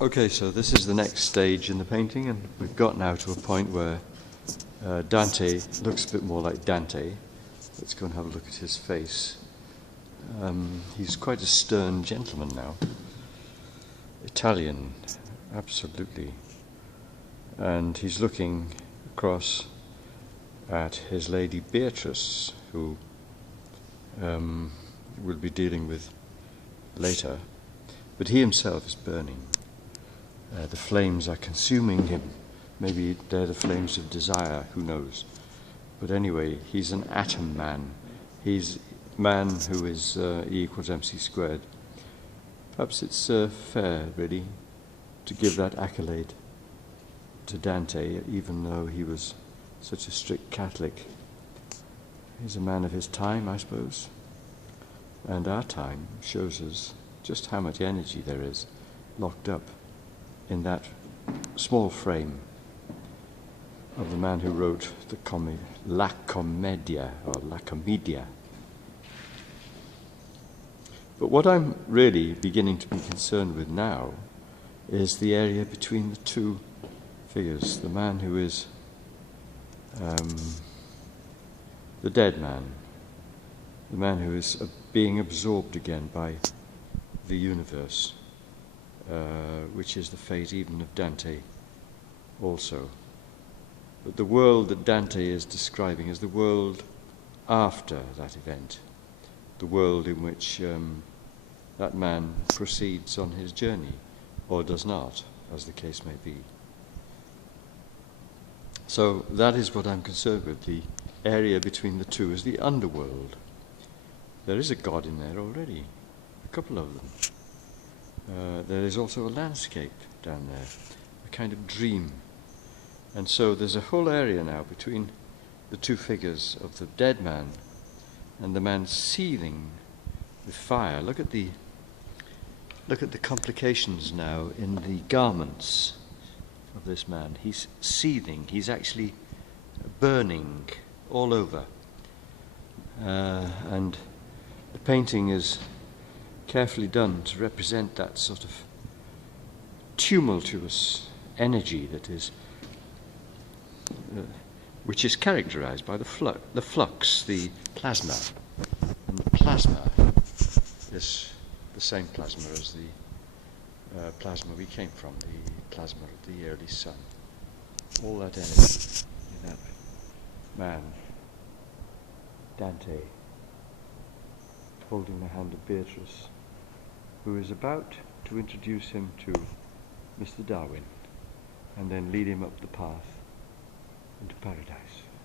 Okay, so this is the next stage in the painting, and we've got now to a point where Dante looks a bit more like Dante. Let's go and have a look at his face. He's quite a stern gentleman now. Italian, absolutely. And he's looking across at his lady Beatrice, who we'll be dealing with later. But he himself is burning. The flames are consuming him. Maybe they're the flames of desire, who knows. But anyway, he's an atom man. He's man who is E equals mc squared. Perhaps it's fair, really, to give that accolade to Dante, even though he was such a strict Catholic. He's a man of his time, I suppose. And our time shows us just how much energy there is locked up in that small frame of the man who wrote the La Commedia, or La Commedia. But what I'm really beginning to be concerned with now is the area between the two figures. The man who is the dead man, the man who is being absorbed again by the universe, which is the fate even of Dante also. But the world that Dante is describing is the world after that event, the world in which that man proceeds on his journey, or does not, as the case may be. So that is what I'm concerned with. The area between the two is the underworld. There is a god in there already, a couple of them. There is also a landscape down there, a kind of dream. And so there's a whole area now between the two figures of the dead man and the man seething with fire. Look at the complications now in the garments of this man. He's seething. He's actually burning all over. And the painting is carefully done to represent that sort of tumultuous energy that is, which is characterized by the flux, the plasma. And the plasma is the same plasma as the plasma we came from, the plasma of the early sun. All that energy in that man, Dante, holding the hand of Beatrice, who is about to introduce him to Mr. Darwin and then lead him up the path into paradise.